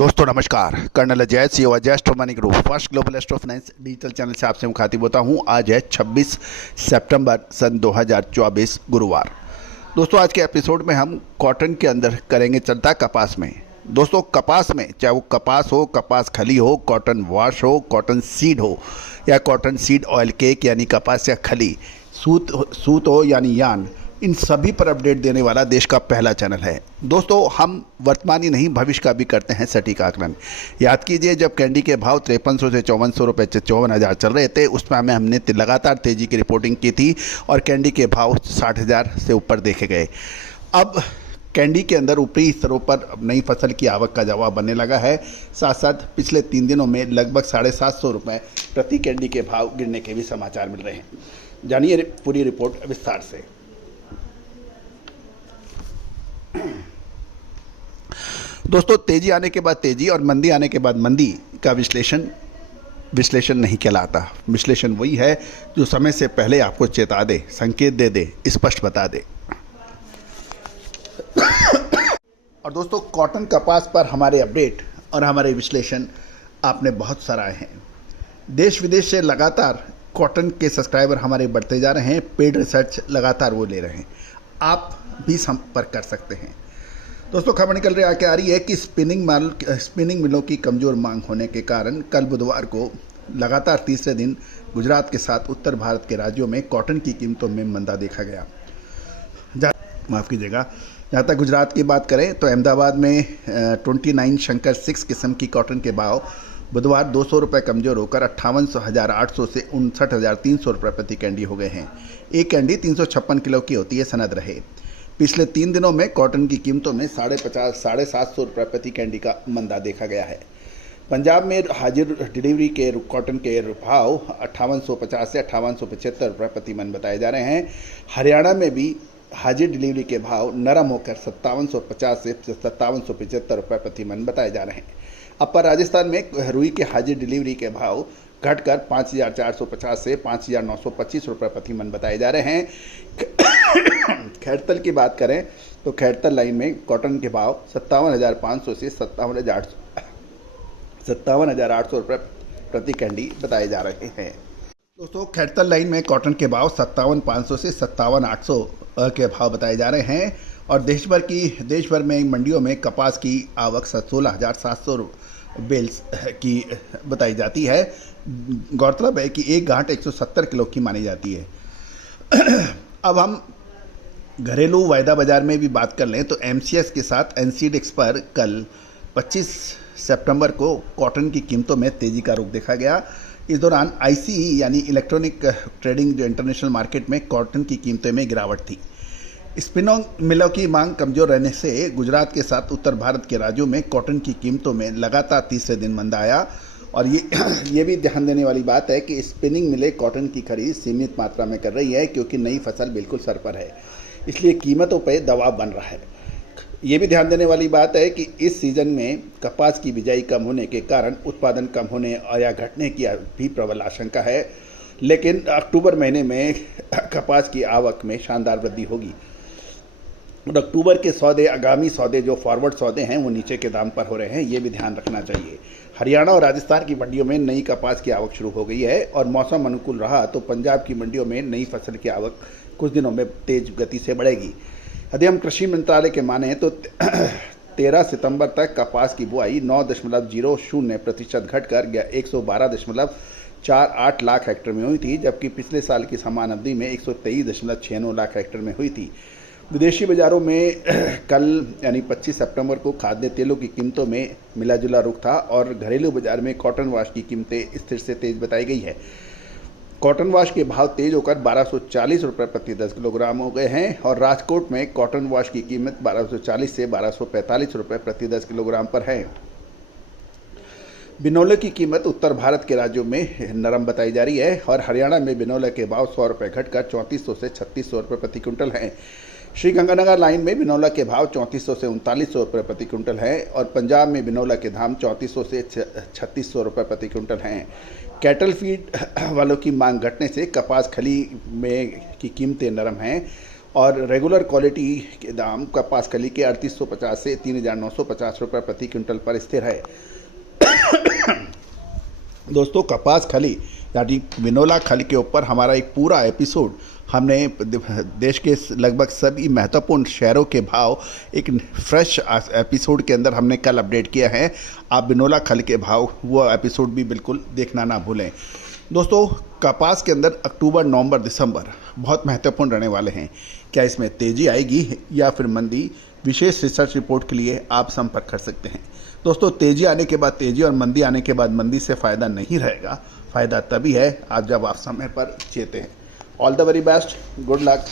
दोस्तों नमस्कार। Colonel Ajay CO Ajay Astro Money Group first global Astro Finance digital channel से आपसे मुखातिब होता हूं। आज है 26 सितंबर सन 2024 गुरुवार। दोस्तों आज के एपिसोड में हम कॉटन के अंदर करेंगे चर्चा कपास में। दोस्तों कपास में चाहे वो कपास हो, कपास खली हो, कॉटन वॉश हो, कॉटन सीड हो या कॉटन सीड ऑयल केक यानी कपास या खली, सूत हो यानी यान, इन सभी पर अपडेट देने वाला देश का पहला चैनल है। दोस्तों हम वर्तमान ही नहीं भविष्य का भी करते हैं सटीक आकलन। याद कीजिए जब कैंडी के भाव 5300 से 5400 रुपये 54,000 चल रहे थे उस समय हमने लगातार तेज़ी की रिपोर्टिंग की थी और कैंडी के भाव 60,000 से ऊपर देखे गए। अब कैंडी के अंदर ऊपरी स्तरों पर नई फसल की आवक का जवाब बनने लगा है। साथ साथ पिछले 3 दिनों में लगभग 750 रुपये प्रति कैंडी के भाव गिरने के भी समाचार मिल रहे हैं। जानिए पूरी रिपोर्ट विस्तार से। दोस्तों तेजी आने के बाद तेजी और मंदी आने के बाद मंदी का विश्लेषण नहीं कहलाता। विश्लेषण वही है जो समय से पहले आपको चेता दे, संकेत दे, स्पष्ट बता दे। और दोस्तों कॉटन कपास पर हमारे अपडेट और हमारे विश्लेषण आपने बहुत सराहे हैं। देश विदेश से लगातार कॉटन के सब्सक्राइबर हमारे बढ़ते जा रहे हैं। पेड रिसर्च लगातार वो ले रहे हैं, आप भी संपर्क कर सकते हैं। दोस्तों खबर निकल रही आ रही है कि स्पिनिंग मिलों की कमज़ोर मांग होने के कारण कल बुधवार को लगातार तीसरे दिन गुजरात के साथ उत्तर भारत के राज्यों में कॉटन की कीमतों में मंदा देखा गया। माफ़ कीजिएगा, जहाँ तक गुजरात की बात करें तो अहमदाबाद में 29 शंकर 6 किस्म की कॉटन के भाव बुधवार 200 रुपये कमज़ोर होकर 58,800 से 59,300 रुपये प्रति कैंडी हो गए हैं। एक कैंडी 356 किलो की होती है सनद रहे। पिछले 3 दिनों में कॉटन की कीमतों में 750 रुपये प्रति कैंडी का मंदा देखा गया है। पंजाब में हाजिर डिलीवरी के कॉटन के भाव 5850 से 5875 रुपये प्रति मन बताए जा रहे हैं। हरियाणा में भी हाजिर डिलीवरी के भाव नरम होकर 5750 से 5775 रुपये प्रति मन बताए जा रहे हैं। अपर राजस्थान में रुई के हाजिर डिलीवरी के भाव घटकर 5,450 से 5,925 रुपये प्रति मन बताए जा रहे हैं। खैरतल की बात करें तो खैरतल लाइन में कॉटन के भाव 57,500 से 57,800 रुपये प्रति कैंडी बताए जा रहे हैं। दोस्तों खैरतल लाइन में कॉटन के भाव 57,500 से 57,800 के भाव बताए जा रहे हैं। और देश भर में मंडियों में कपास की आवक 16,700 बेल्स की बताई जाती है। गौरतलब है कि एक गांठ 170 किलो की मानी जाती है। अब हम घरेलू वायदा बाजार में भी बात कर लें तो एमसीएक्स के साथ एनसीडेक्स पर कल 25 सितंबर को कॉटन की कीमतों में तेजी का रुख देखा गया। इस दौरान आईसीई यानी इलेक्ट्रॉनिक ट्रेडिंग जो इंटरनेशनल मार्केट में कॉटन की कीमतों में गिरावट थी। स्पिनिंग मिलों की मांग कमजोर रहने से गुजरात के साथ उत्तर भारत के राज्यों में कॉटन की कीमतों में लगातार तीसरे दिन मंदा आया। और ये भी ध्यान देने वाली बात है कि स्पिनिंग मिलें कॉटन की खरीद सीमित मात्रा में कर रही है क्योंकि नई फसल बिल्कुल सर पर है, इसलिए कीमतों पर दबाव बन रहा है। ये भी ध्यान देने वाली बात है कि इस सीजन में कपास की बिजाई कम होने के कारण उत्पादन कम होने और या घटने की भी प्रबल आशंका है, लेकिन अक्टूबर महीने में कपास की आवक में शानदार वृद्धि होगी। और अक्टूबर के सौदे, आगामी सौदे जो फॉरवर्ड सौदे हैं वो नीचे के दाम पर हो रहे हैं, ये भी ध्यान रखना चाहिए। हरियाणा और राजस्थान की मंडियों में नई कपास की आवक शुरू हो गई है और मौसम अनुकूल रहा तो पंजाब की मंडियों में नई फसल की आवक कुछ दिनों में तेज गति से बढ़ेगी। यदि हम कृषि मंत्रालय के माने तो 13 सितंबर तक कपास की बुआई 9.00% घटकर 112.48 लाख हेक्टेयर में हुई थी, जबकि पिछले साल की समान अवधि में 123.69 लाख हेक्टेयर में हुई थी। विदेशी बाजारों में कल यानी 25 सितंबर को खाद्य तेलों की कीमतों में मिला जुला रुख था और घरेलू बाजार में कॉटन वाश की कीमतें स्थिर से तेज बताई गई है। कॉटन वाश के भाव तेज होकर 1240 रुपये प्रति 10 किलोग्राम हो गए हैं और राजकोट में कॉटन वाश की कीमत 1240 से 1245 रुपये प्रति 10 किलोग्राम पर है। बिनौले की कीमत उत्तर भारत के राज्यों में नरम बताई जा रही है और हरियाणा में बिनौले के भाव 100 रुपये घटकर 3400 से 3600 रुपये प्रति क्विंटल हैं। श्रीगंगानगर लाइन में बिनौला के भाव 3400 से 3900 रुपये प्रति क्विंटल है और पंजाब में बिनौला के दाम 3400 से 3600 रुपये प्रति क्विंटल हैं। कैटल फीड वालों की मांग घटने से कपास खली में की कीमतें नरम हैं और रेगुलर क्वालिटी के दाम कपास कली के 3850 से 3950 रुपये प्रति क्विंटल पर स्थिर है। दोस्तों, कपास खली यानी विनोला खली के ऊपर हमारा एक पूरा एपिसोड हमने देश के लगभग सभी महत्वपूर्ण शहरों के भाव एक फ्रेश एपिसोड के अंदर हमने कल अपडेट किया है। आप विनोला खली के भाव वो एपिसोड भी बिल्कुल देखना ना भूलें। दोस्तों, कपास के अंदर अक्टूबर, नवंबर, दिसंबर बहुत महत्वपूर्ण रहने वाले हैं। क्या इसमें तेज़ी आएगी या फिर मंदी? विशेष रिसर्च रिपोर्ट के लिए आप संपर्क कर सकते हैं। दोस्तों, तेज़ी आने के बाद तेज़ी और मंदी आने के बाद मंदी से फ़ायदा नहीं रहेगा। फ़ायदा तभी है आज जब आप समय पर चेतें हैं। All the very best, good luck.